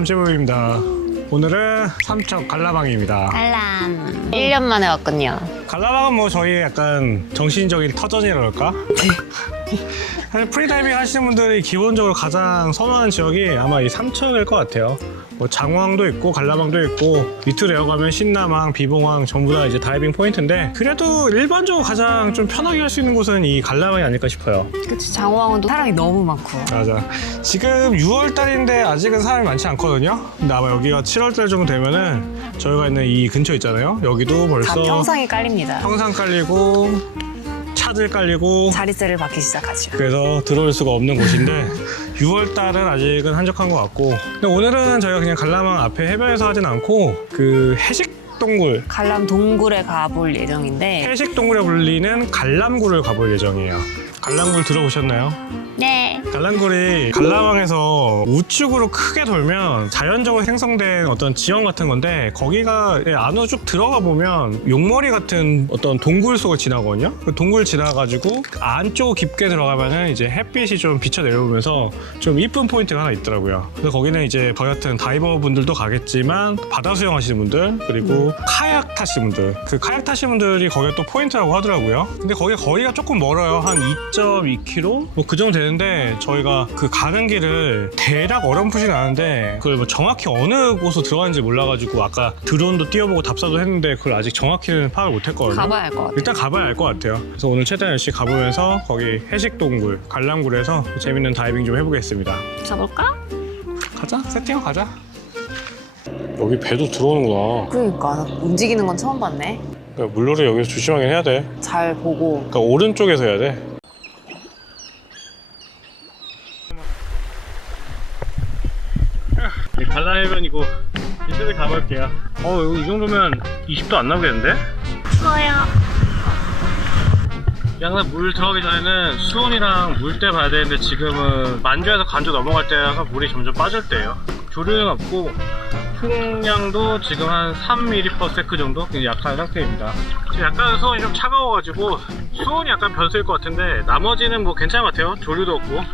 삼시보입니다. 오늘은 삼척 갈라방입니다. 갈람 1년 만에 왔군요. 갈라방은 뭐 저희의 약간 정신적인 터전이라 그럴까? 사실 프리다이빙 하시는 분들이 기본적으로 가장 선호하는 지역이 아마 이 삼척일 것 같아요. 뭐 장호항도 있고 갈라방도 있고 밑으로 내려가면 신남항, 비봉항 전부 다 이제 다이빙 포인트인데 그래도 일반적으로 가장 좀 편하게 할 수 있는 곳은 이 갈라방이 아닐까 싶어요. 그치, 장호항은 사람이 너무 많고. 맞아. 지금 6월달인데 아직은 사람이 많지 않거든요. 근데 아마 여기가 7월달 정도 되면은 저희가 있는 이 근처 있잖아요. 여기도 벌써 다 평상이 깔립니다. 평상 깔리고 차들 깔리고 자릿세를 받기 시작하죠. 그래서 들어올 수가 없는 곳인데 6월달은 아직은 한적한 것 같고, 근데 오늘은 저희가 그냥 갈라망 앞에 해변에서 하진 않고 그 해식동굴, 갈람 동굴에 가볼 예정인데. 해식동굴에 불리는 갈람굴을 가볼 예정이에요. 갈람굴 들어보셨나요? 네. 갈람굴이 갈라방에서 우측으로 크게 돌면 자연적으로 생성된 어떤 지형 같은 건데, 거기가 안으로 쭉 들어가 보면 용머리 같은 어떤 동굴 속을 지나거든요. 그 동굴 지나가지고 안쪽 깊게 들어가면은 이제 햇빛이 좀 비쳐 내려오면서 좀 이쁜 포인트가 하나 있더라고요. 그래서 거기는 이제 저희 같은 다이버 분들도 가겠지만 바다 수영 하시는 분들, 그리고 카약 타시는 분들, 그 카약 타시는 분들이 거기가 또 포인트라고 하더라고요. 근데 거기가 조금 멀어요. 한 2.2km? 뭐 그 정도 되는데 저희가 그 가는 길을 대략 어렴풋이 아는데 그걸 뭐 정확히 어느 곳으로 들어가는지 몰라가지고 아까 드론도 띄워보고 답사도 했는데 그걸 아직 정확히는 파악을 못했거든요. 가봐야 알 것 같아요. 일단 가봐야 알 것 같아요. 그래서 오늘 최대한 열심히 가보면서 거기 해식동굴, 갈람굴에서 재밌는 다이빙 좀 해보겠습니다. 가볼까? 가자. 세팅하고 가자. 여기 배도 들어오는구나. 그러니까 움직이는 건 처음 봤네. 그러니까 물놀이 여기서 조심하긴 해야 돼. 잘 보고. 그러니까 오른쪽에서 해야 돼. 갈라해변이고 이쪽에 가볼게요. 여기 이 정도면 20도 안 나오겠는데? 추워요. 항상 물 들어가기 전에는 수온이랑 물때 봐야 되는데 지금은 만조에서 간조 넘어갈 때라서 물이 점점 빠질 때예요. 조류는 없고 풍량도 지금 한 3ml/s 정도 약한 상태입니다. 지금 약간 수온이 좀 차가워가지고 수온이 약간 변수일 것 같은데 나머지는 뭐 괜찮은 것 같아요. 조류도 없고.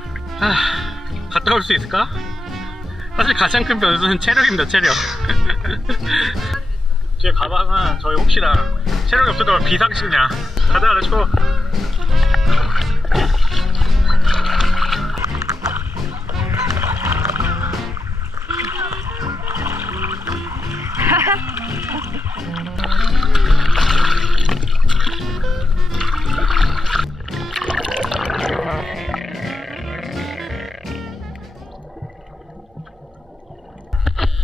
갔다 올 수 있을까? 사실 가장 큰 변수는 체력입니다. 체력. 제 가방은 저희 혹시나 체력이 없을까 봐 비상식량. 가자, 렛츠고.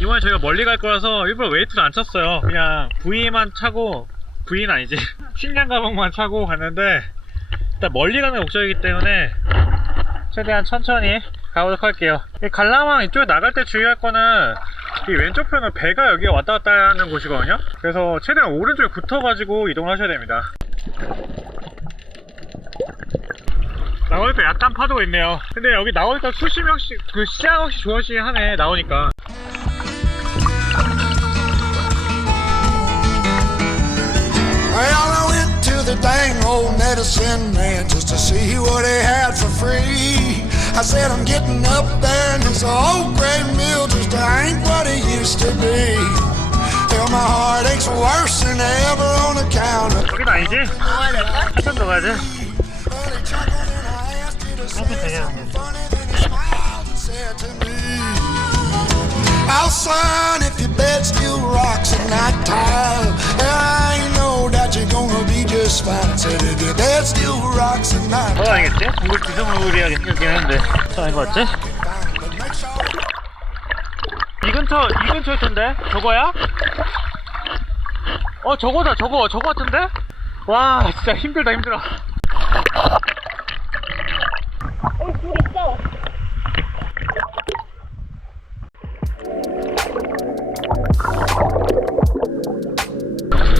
이번에 저희가 멀리 갈 거라서 일부러 웨이트를 안 쳤어요. 그냥 V만 차고, V는 아니지, 식량 가방만 차고 갔는데 일단 멀리 가는 목적이기 때문에 최대한 천천히 가보도록 할게요. 이 갈라망 이쪽에 나갈 때 주의할 거는 이 왼쪽 편은 배가 여기에 왔다 갔다 하는 곳이거든요. 그래서 최대한 오른쪽에 붙어가지고 이동을 하셔야 됩니다. 나올 때 약간 파도가 있네요. 근데 여기 나오니까 수심 역시 그 시야 역시 좋으시 하네. 나오니까. Well, I went to the dang old medicine man just to see what he had for free. I said I'm getting up there and this old gray mill just ain't what it used to be. Hell, my heart aches worse than ever on account of. 여긴 아니지? 한참 더 가야 돼. Well, he chuckled and I asked you to say something funny, then he smiled and said to me, "Oh, son, if your bed still rocks at night time, I know that you're gonna be just fine. Said if your bed still rocks at night 그거 아니겠지? 동굴 비스무리하게 생겼긴 했는데 저 아닌 것 같지? but make sure." 이 근처일 텐데? 저거야? 저거다. 저거 같은데? 와, 진짜 힘들다. 물 있어.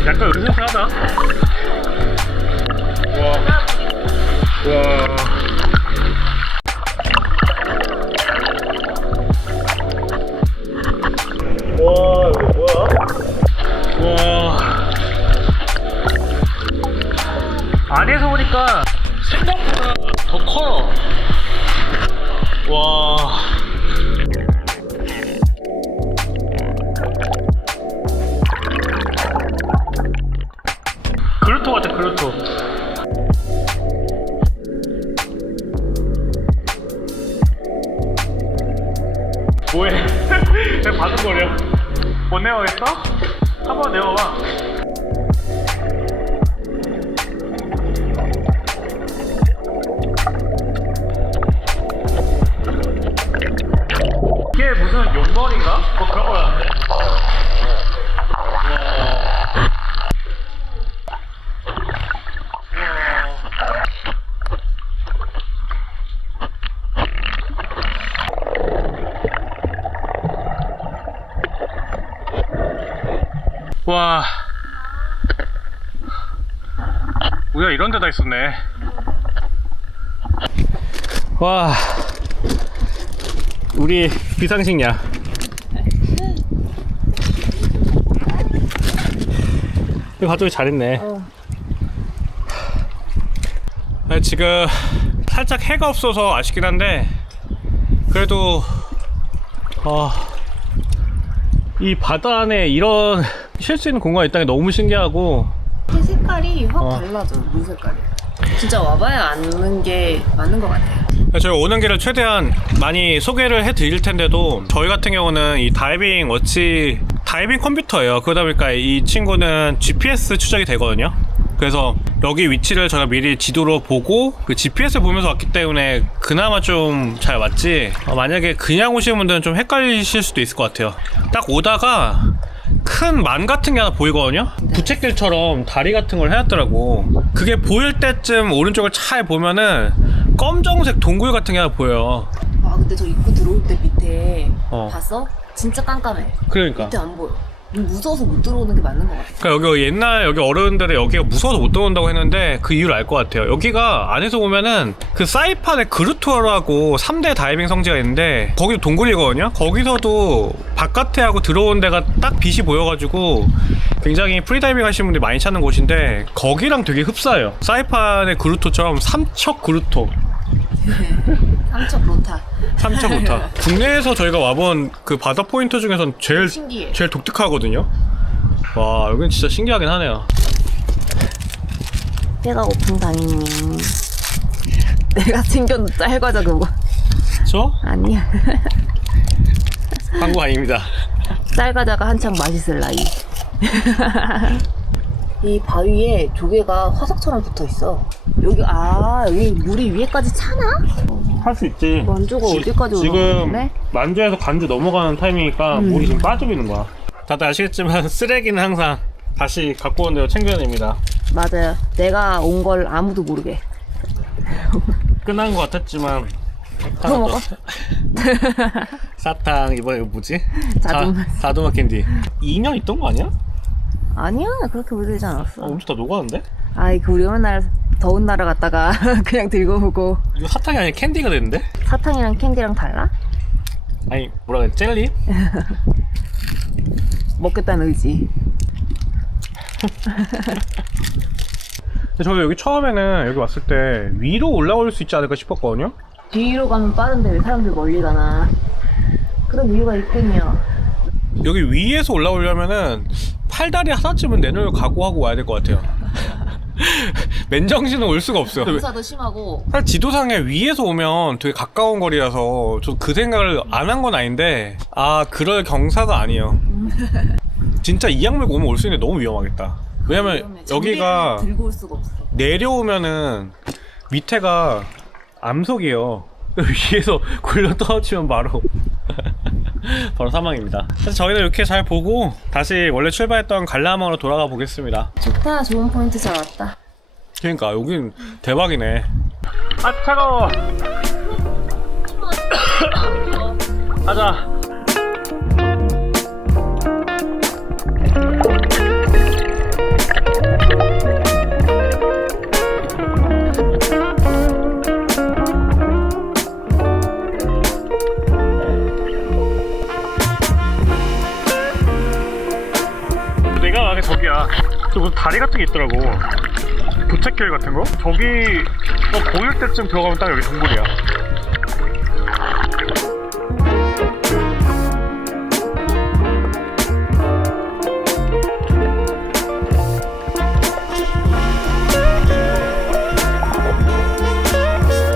약간 으스스하다. 와. 와, 이거 뭐야? 와. 안에서 보니까 생각보다 더 커요. 와. 한번 내려봐. 이게 무슨 용머리인가? 뭐 그런 거였는데. 와, 우리가 이런 데다 있었네. 와, 우리 비상식량. 이거 가족이 잘했네. 지금 살짝 해가 없어서 아쉽긴 한데 그래도 이 바다 안에 이런 쉴 수 있는 공간이 있다는 게 너무 신기하고. 색깔이 확 달라져, 물 색깔이. 진짜 와봐야 아는 게 맞는 것 같아요. 저희 오는 길을 최대한 많이 소개를 해드릴 텐데도 저희 같은 경우는 이 다이빙 워치 다이빙 컴퓨터예요. 그러다 보니까 이 친구는 GPS 추적이 되거든요. 그래서 여기 위치를 저희가 미리 지도로 보고 그 GPS를 보면서 왔기 때문에 그나마 좀 잘 왔지, 만약에 그냥 오시는 분들은 좀 헷갈리실 수도 있을 것 같아요. 딱 오다가 큰 만 같은 게 하나 보이거든요. 부채길처럼 다리 같은 걸 해놨더라고. 그게 보일 때쯤 오른쪽을 잘 보면은 검정색 동굴 같은 게 하나 보여요. 아 근데 저 입구 들어올 때 밑에 어. 봤어? 진짜 깜깜해. 그러니까 밑에 안 보여. 무서워서 못 들어오는 게 맞는 것 같아. 그러니까 여기 옛날 여기 어른들이 여기가 무서워서 못 들어온다고 했는데 그 이유를 알 것 같아요. 여기가 안에서 보면은 그 사이판의 그루트라고 3대 다이빙 성지가 있는데 거기도 동굴이거든요. 거기서도 바깥에 하고 들어온 데가 딱 빛이 보여가지고 굉장히 프리다이빙 하시는 분들이 많이 찾는 곳인데 거기랑 되게 흡사해요. 사이판의 그루트처럼 삼척 그루트. 삼척 로타. 삼척 로타. 국내에서 저희가 와본 그 바다 포인트 중에선 신기해. 제일 독특하거든요. 와, 여긴 진짜 신기하긴 하네요. 배가 고픈다니. 내가 챙겨놓은 쌀과자 그거. 저? 아니야. 광고 아닙니다. 쌀과자가 한창 맛있을 나이. 이 바위에 조개가 화석처럼 붙어있어. 여기 물이 위에까지 차나? 할 수 있지. 만조가 어디까지 지금 올라가는데? 만조에서 간주 넘어가는 타이밍이니까 물이 지금 빠지고 있는 거야. 다들 아시겠지만 쓰레기는 항상 다시 갖고 온 대로 챙겨냅니다. 맞아요. 내가 온 걸 아무도 모르게. 끝난 것 같았지만 더 먹어? 사탕. 이번에 이거 뭐지? 자두맛 캔디. 2년 있던 거 아니야? 아니야, 그렇게 오래되지 않았어. 엄청 다 녹았는데? 아이, 그 우리 맨날 더운 나라 갔다가 그냥 들고 오고. 이거 사탕이 아니라 캔디가 됐는데? 사탕이랑 캔디랑 달라? 아니 뭐라 그래, 젤리? 먹겠다는 의지. 근데 저희 여기 처음에는 여기 왔을 때 위로 올라올 수 있지 않을까 싶었거든요? 뒤로 가면 빠른데 왜 사람들 멀리 가나. 그런 이유가 있군요. 여기 위에서 올라오려면은 팔다리 하나쯤은 내놓을 각오하고 와야 될 것 같아요. 맨정신은 올 수가 없어요. 공사도 심하고. 사실 지도상에 위에서 오면 되게 가까운 거리라서 저 그 생각을 안 한 건 아닌데, 그럴 경사가 아니에요. 진짜 이악 물고 오면 올 수 있는데 너무 위험하겠다. 왜냐면 위험해. 여기가 장비를 들고 올 수가 없어. 내려오면은 밑에가 암석이에요. 위에서 굴러 떨어지면 바로 사망입니다. 그래서 저희는 이렇게 잘 보고 다시 원래 출발했던 관람항으로 돌아가 보겠습니다. 좋다, 좋은 포인트 잘 왔다. 그러니까 여긴 대박이네. 아 차가워. 가자. 내가 안에 저기야. 저 무슨 다리 같은 게 있더라고. 부채길 같은 거? 저기 보일 때쯤 들어가면 딱 여기 동굴이야.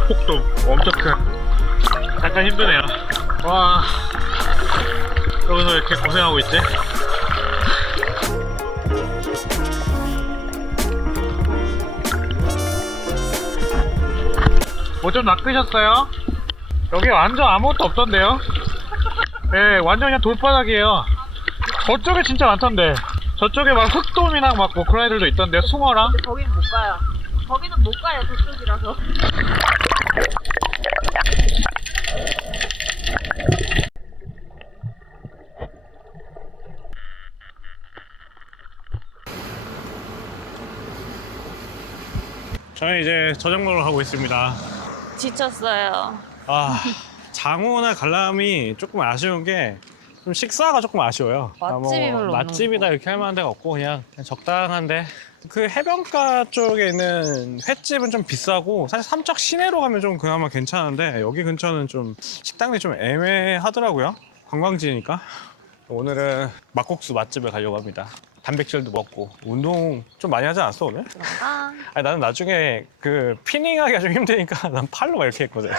폭도 엄청 큰. 약간 힘드네요. 와, 여기서 이렇게 고생하고 있지? 뭐 좀 낚으셨어요? 여기 완전 아무것도 없던데요? 네, 완전 그냥 돌바닥이에요. 저쪽에 진짜 많던데. 저쪽에 막 흑돔이랑 막 뭐 그런 애들도 있던데, 숭어랑. 근데 거기는 못 가요. 거기는 못 가요, 저쪽이라서. 저는 이제 저녁 먹으러 가고 있습니다. 지쳤어요. 아, 장어나 갈람이 조금 아쉬운 게 좀 식사가 조금 아쉬워요. 맛집이 별로 없는 맛집이다 이렇게 할 만한 데가 없고 그냥 적당한데 그 해변가 쪽에 있는 횟집은 좀 비싸고 사실 삼척 시내로 가면 좀 그나마 괜찮은데 여기 근처는 좀 식당이 좀 애매하더라고요. 관광지니까. 오늘은 막국수 맛집에 가려고 합니다. 단백질도 먹고 운동 좀 많이 하지 않았어 오늘? 그런가? 아니, 나는 나중에 그 피닝하기가 좀 힘드니까 난 팔로 막 이렇게 했거든.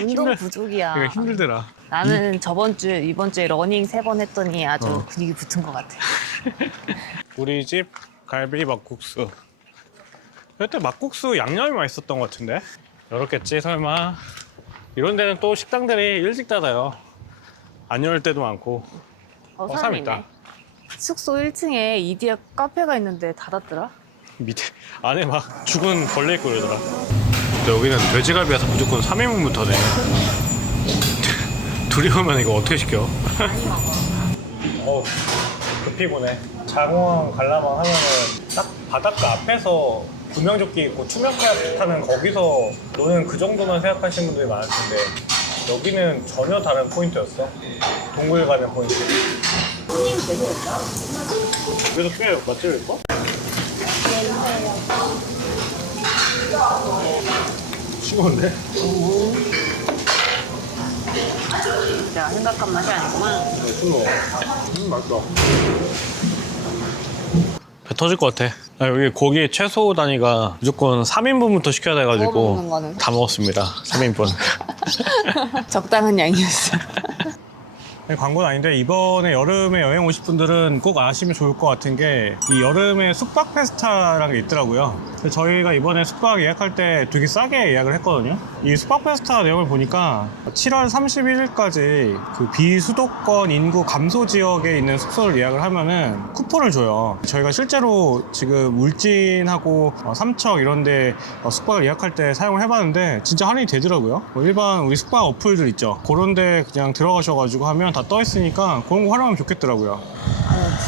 운동 부족이야. 그러니까 힘들더라. 나는 저번 주에, 이번 주에 러닝 3번 했더니 아주 어. 근육이 붙은 것 같아. 우리 집 갈비 막국수. 그때 막국수 양념이 맛있었던 것 같은데? 열었겠지 설마. 이런 데는 또 식당들이 일찍 닫아요. 안 열 때도 많고. 사람 있다. 있네. 숙소 1층에 이디야 카페가 있는데 닫았더라. 밑에 안에 막 죽은 벌레 있고 그러더라. 근데 여기는 돼지갈비라서 무조건 3인분부터네. 둘이 오면 이거 어떻게 시켜? 많이 먹어. 그 피곤해. 장어항 관람항 하면은 딱 바닷가 앞에서 구명조끼 입고 투명 카약 타는 거기서 너는 그 정도만 생각하시는 분들이 많을 텐데 여기는 전혀 다른 포인트였어. 동굴 가는 포인트. 그래도 꽤 맛집일까? 싱거운데? 내가 생각한 맛이 아니구만. 싱거워. 맛있어. 배 터질 것 같아. 아, 여기 고기 최소 단위가 무조건 3인분부터 시켜야 먹는 돼가지고 거는? 다 먹었습니다. 3인분. 적당한 양이었어. 광고는 아닌데 이번에 여름에 여행 오실 분들은 꼭 아시면 좋을 것 같은 게 이 여름에 숙박 페스타라는 게 있더라고요. 그래서 저희가 이번에 숙박 예약할 때 되게 싸게 예약을 했거든요. 이 숙박 페스타 내용을 보니까 7월 31일까지 그 비수도권 인구 감소 지역에 있는 숙소를 예약을 하면은 쿠폰을 줘요. 저희가 실제로 지금 울진하고 삼척 이런 데 숙박을 예약할 때 사용을 해봤는데 진짜 할인이 되더라고요. 일반 우리 숙박 어플들 있죠. 그런 데 그냥 들어가셔가지고 하면 다 떠 있으니까 그런 거 활용하면 좋겠더라고요.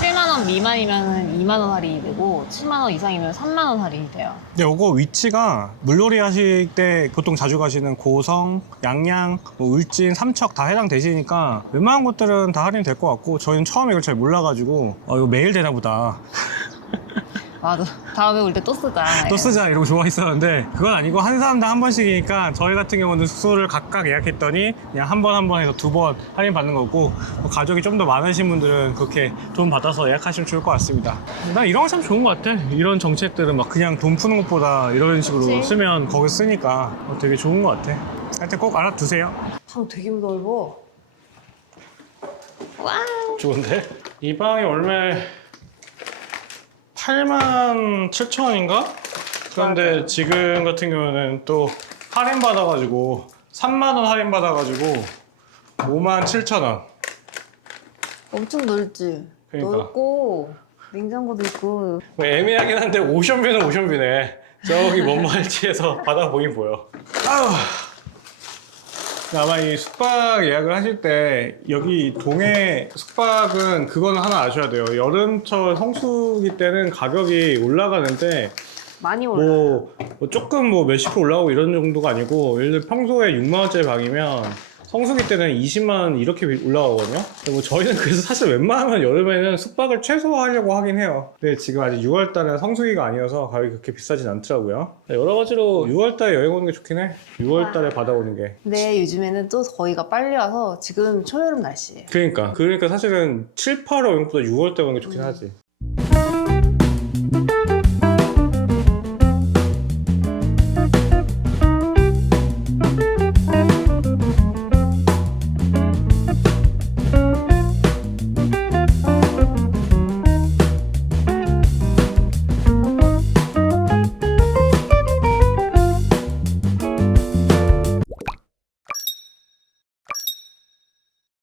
7만 원 미만이면 2만 원 할인이 되고 7만 원 이상이면 3만 원 할인이 돼요. 근데 이거 위치가 물놀이 하실 때 보통 자주 가시는 고성, 양양, 뭐 울진, 삼척 다 해당되시니까 웬만한 곳들은 다 할인이 될 것 같고 저희는 처음에 이걸 잘 몰라가지고 이거 매일 되나 보다. 맞아. 다음에 올 때 또 쓰자. 또 쓰자 이러고 좋아했었는데 그건 아니고 한 사람당 한 번씩이니까 저희 같은 경우는 숙소를 각각 예약했더니 그냥 한 번 해서 2번 할인 받는 거고 뭐 가족이 좀 더 많으신 분들은 그렇게 돈 받아서 예약하시면 좋을 것 같습니다. 난 이런 거 참 좋은 것 같아. 이런 정책들은 막 그냥 돈 푸는 것보다 이런 식으로 그치? 쓰면 거기 쓰니까 되게 좋은 것 같아. 하여튼 꼭 알아두세요. 방 되게 넓어. 와우. 좋은데? 이 방이 원래 87,000원인가? 그런데 지금 같은 경우는 또 할인 받아가지고 3만원 할인 받아가지고 57,000원. 엄청 넓지? 그러니까. 넓고 냉장고도 있고. 뭐 애매하긴 한데 오션뷰는 오션뷰네. 저기 먼말치에서 바다 보긴 보여. 아우. 아마 이 숙박 예약을 하실 때 여기 동해 숙박은 그거는 하나 아셔야 돼요. 여름철 성수기 때는 가격이 올라가는데 많이 올라. 뭐 조금 뭐 몇십 프로 올라가고 이런 정도가 아니고 예를 들어 평소에 6만 원짜리 방이면 성수기 때는 20만 원 이렇게 올라가거든요. 근데 뭐 저희는 그래서 사실 웬만하면 여름에는 숙박을 최소화하려고 하긴 해요. 근데 지금 아직 6월 달은 성수기가 아니어서 가격이 그렇게 비싸진 않더라고요. 여러 가지로 6월 달에 여행 오는 게 좋긴 해. 6월 달에 바다 오는 게. 근데 요즘에는 또 거기가 빨리 와서 지금 초여름 날씨예요. 그러니까 사실은 7, 8월 여행보다 6월 때 오는 게 좋긴 하지.